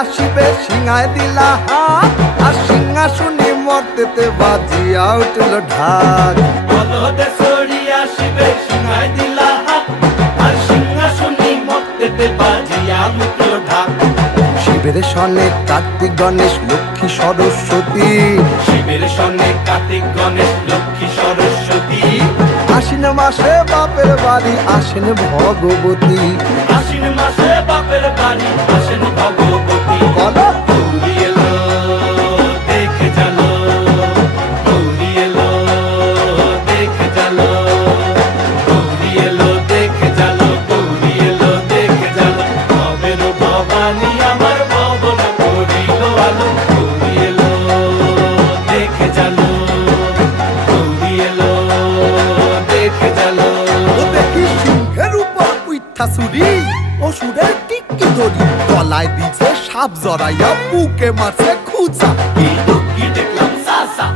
আসিবে সিংহায় দিলা হাত, আর সিংহাসনে মর্তেতে বাজিয়া উঠল ঢাক। বলদে সরি আসিবে সিংহায় দিলা হাত, আর সিংহাসনে মর্তেতে বাজিয়া উঠল ঢাক। শিবের সনে কার্তিক গণেশ লক্ষ্মী সরস্বতী, শিবের সনে কার্তিক গণেশ লক্ষ্মী সরস্বতী। আশ্বিন মাসে বাপের বাড়ি আসেন ভগবতী। আশ্বিন মাসে বাপের বাড়ি আসেন ভগবতী। বলো গৌরী এলো দেখে জানো, গৌরী এলো দেখে জানো, গৌরী এলো দেখে জানো, গৌরী এলো দেখে জানো। ভবের ভবানী আমার ভবন করিল আলো। গৌরী এলো দেখে জানো, গৌরী এলো দেখে জানো। ও দেখি সিংহের উপর উইঠা চুরি, অসুরের টিকি ধরি গলায় দিছে সাপ জড়াইয়া বুকে মারছে খুঁচা। কি দেখলাম সাসা,